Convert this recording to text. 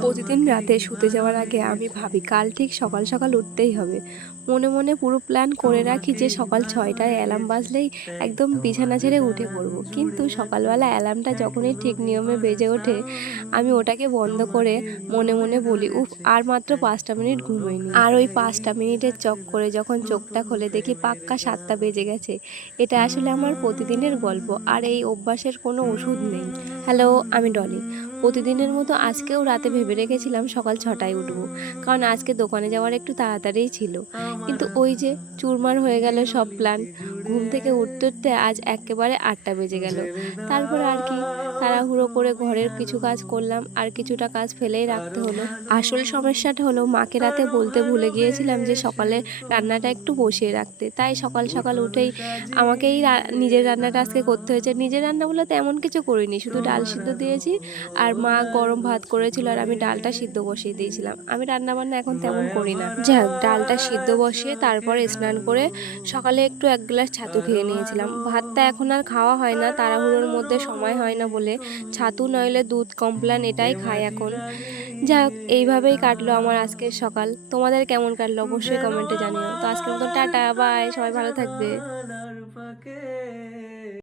প্রতিদিন রাতে শুতে যাওয়ার আগে আমি ভাবি কাল ঠিক সকাল সকাল উঠতেই হবে। মনে মনে পুরো প্ল্যান করে রাখি যে সকাল ৬টায় অ্যালার্ম বাজলেই একদম বিছানা ছেড়ে উঠে পড়বো, কিন্তু সকালবেলা অ্যালার্মটা যখনই ঠিক নিয়মে বেজে ওঠে আমি ওটাকে বন্ধ করে মনে মনে বলি, উফ, আর মাত্র ৫টা মিনিট ঘুমোইনি। আর ওই ৫টা মিনিটের চক্করে যখন চোখটা খুলে দেখি পাক্কা ৭টা বেজে গেছে। এটা আসলে আমার প্রতিদিনের গল্প, আর এই অভ্যাসের কোনো ওষুধ নেই। হ্যালো, আমি ডলি। প্রতিদিনের মতো আজকেও রাতে ভেবে রেখেছিলাম সকাল ৬টায় উঠবো, কারণ আজকে দোকানে যাওয়ার একটু তাড়াতাড়িই ছিল। কিন্তু ওই যে চুরমার হয়ে গেল সব প্ল্যান। ঘুম থেকে উঠতে উঠতে আজ একেবারে ৮টা বেজে গেল। তারপরে আর কি, তাড়াহুড়ো করে ঘরের কিছু কাজ করলাম, আর কিছুটা কাজ ফেলেই রাখতে হলো। আসল সমস্যাটা হলো মাকে রাতে বলতে ভুলে গিয়েছিলাম যে সকালে রান্নাটা একটু বসিয়ে রাখতে, তাই সকাল সকাল উঠেই আমাকেই নিজের রান্নাটা আজকে করতে হয়েছে। নিজের রান্না বলে তেমন কিছু করিনি, শুধু ডাল সিদ্ধ দিয়েছি, আর মা গরম ভাত করেছিল আর আমি ডালটা সিদ্ধ বসিয়ে দিয়েছিলাম। আমি রান্নাবান্না এখন তেমন করি না। যাই হোক, ডালটা সিদ্ধ বসিয়ে তারপরে স্নান করে সকালে একটু ১ গ্লাস ছাতু খেয়ে নিয়েছিলাম। ভাতটা এখন আর খাওয়া হয় না, তাড়াহুড়োর মধ্যে সময় হয় না বলে ছাতু নইলে দুধ কমপ্লান এটাই খাই এখন। যাই হোক, এইভাবেই কাটলো আমার আজকের সকাল। তোমাদের কেমন কাটলো অবশ্যই কমেন্টে জানিও। তো আজকের মতো টাটা, বাই, সবাই ভালো থাকবে।